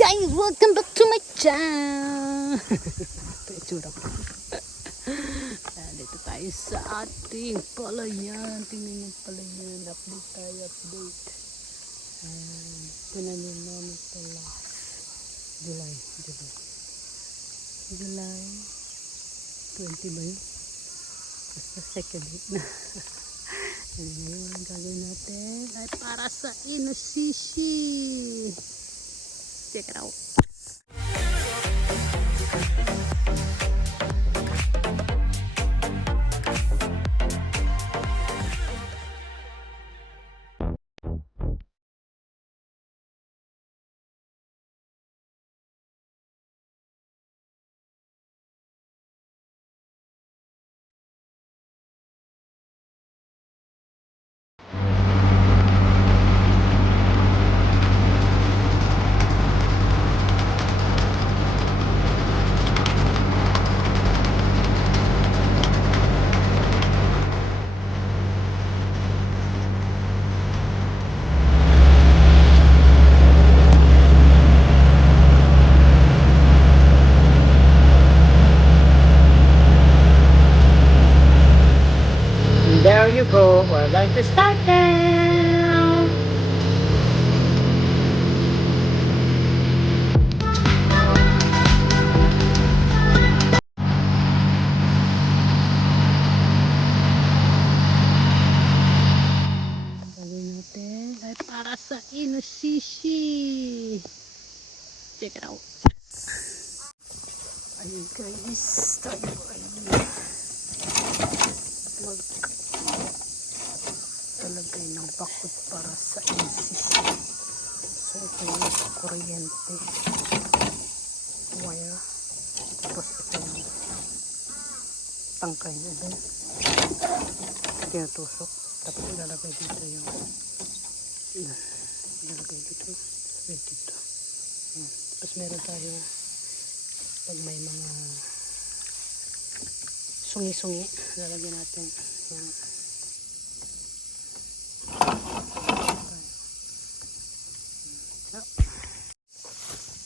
guys, welcome back to my channel. Ito itsura ko. Dito tayo sa ating palayan. Tingnan yung palayan. Update tayo, update. Tinanim namin ito last July 20 ba yun? Basta second week na. Ngayon, ang gagawin natin ay para sa inosisi. Check it out. There you go, we're going to start now. Gagawin natin ay para sa inosisi. Check it out. Ayun guys, tayo ay talagay ng bakod para sa inosisi. So ito yung kuryente wire, tapos ito yung tangkay na din tinutusok, tapos ilalagay dito yung ilalagay dito dito. Tapos meron tayo pag may mga sungi-sungi, lalagyan natin yan.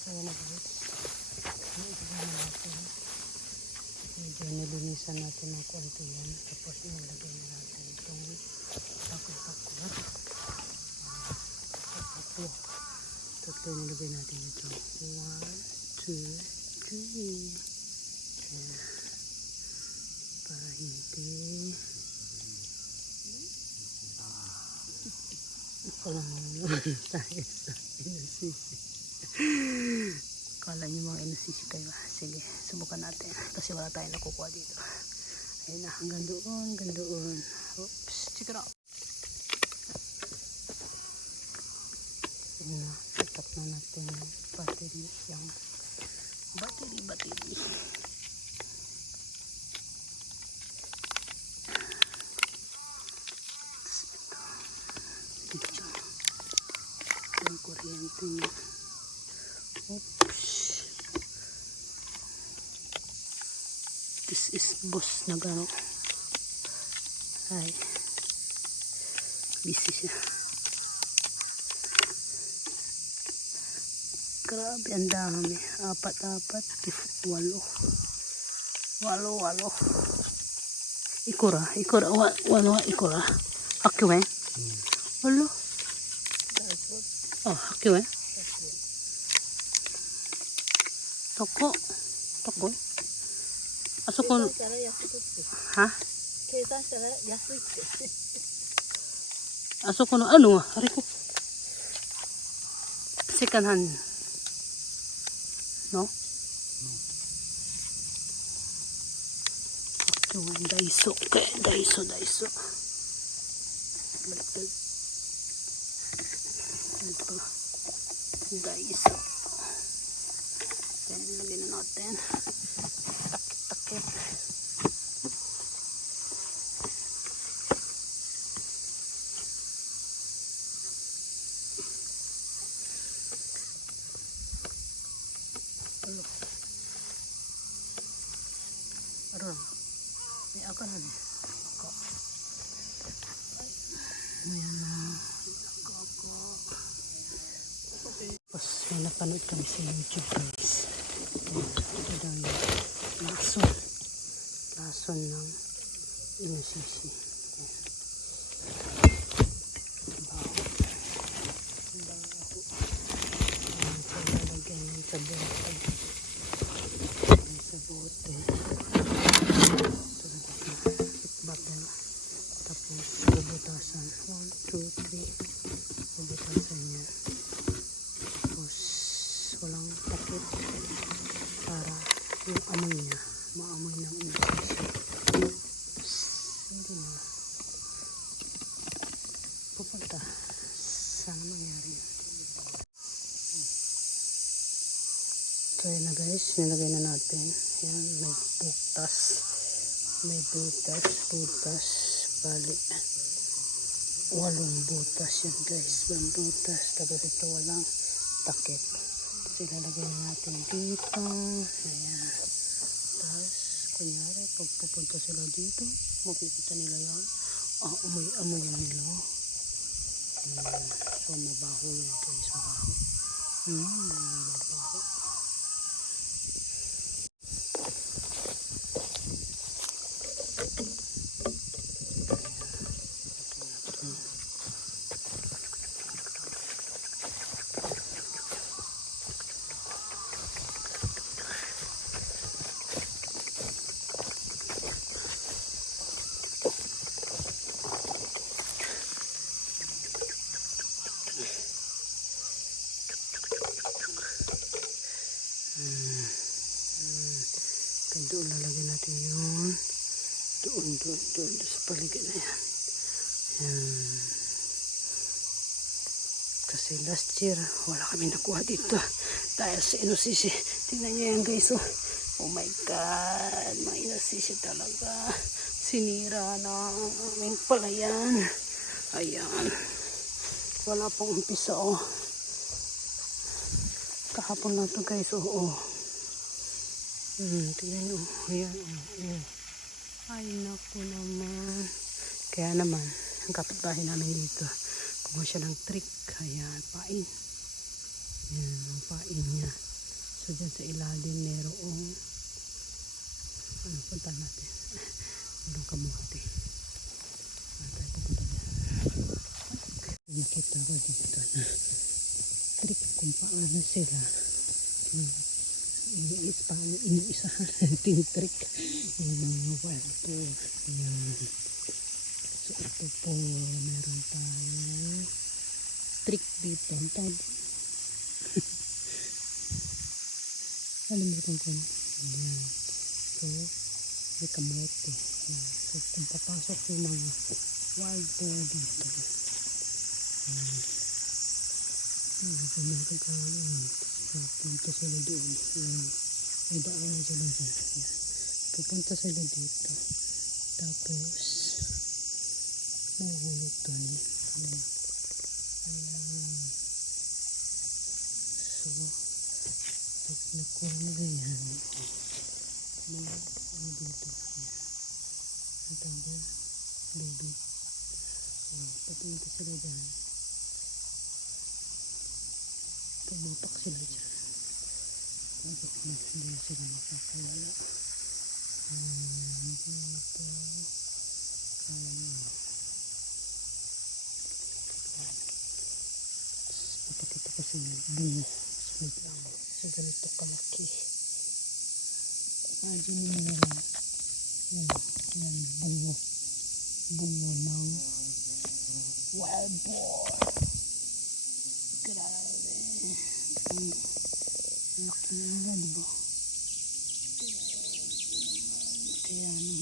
Ayan na guys. Medyo nilinisan natin ng konti yan. Tapos nilagay na natin itong bakod-bakod. Tatlo nilagay natin ito. 1, 2, 3. Para hindi walang tayo sa inosisi. Kala nyo mga inosisi kayo. Sige, subukan natin kasi wala tayong nakukuha dito. Ayun na, hanggang doon. Oops, check it out. Ayun na, itak na natin yung battery. Yung battery. Yung kuryente niya. Oops. This is boss na gano'n. Ay. Busy siya. Grabe, ang dami. 4, 8. Walo. Ikura. Walo. Hakiwe. Walo. Oh, hakiwe. Toko. Ahそこのはあそこのあるわあれこセカンドハンドのダイソーyan, lagyan na natin takip. Aron may akan na ayan na tapos may napanood kami sa YouTube guys. Ito daw yung lason. Lason ng inosisi. Baho. Baho. Ayan, so lalagyan yun sa bote. Sa bote. Ito na dito. Bottle. Tapos bubutasan. 1, 2, 3. Bubutasan yan. Tapos walang takip para yung amoy niya maamoy ng inosisi. Hindi na pupunta. Sana mangyari yun. So yun na guys, nilagay na natin. Yan, may butas. May butas. Bali 8 butas yan guys. 8 butas. Tapos ito walang takip. Tapos ilalagay na natin dito. Ayan. Tapos kunyari pag pupunta sila dito, makikita nila yan. Amoy yan nila. So mabaho yan guys. Mabaho. Mabaho. Doon lalagyan natin yun. Doon sa paligid na yan. Kasi last year wala kami nakuha dito dahil sa inosisi. Tingnan nyo yan guys. Oh my god, mga inosisi talaga. Sinira na aming palayan. Ayan, wala pang umpisa. Kahapon lang to guys. Tingnan nyo. Ayan. Ay naku naman. Kaya naman ang kapitbahay namin dito kumuha siya ng trick. Ayan, pain. Ayan, ang pain niya. So dyan sa ilalim merong punta natin. Merong kamuti. Tayo pupunta dyan. Nakita ko dito na trick kung paano sila iniisahan tintrick yung mga wild boar. Ayan. So ito po meron tayo trick dito. Ang tawag nalimutan ko na. Ayan. So may kamote. Ayan. So kung papasok yung mga wild boar dito, ito na kagawin. Pupunta sila doon. May daanan sila dyan. Pupunta sila dito. Tapos mahuhulog doon. So pag nakuha nila yan, dito. Ang tanda baby. Papunta sila dyan. Pumapak sila dyan. Hindi sila makakawala. Dito. Papakita kasi ng bungo. Sunod lang. So ganito kalaki. Dyan yung yan bungo. Bungo ng wild boar. Grabe. Laki nila, diba? Kaya naman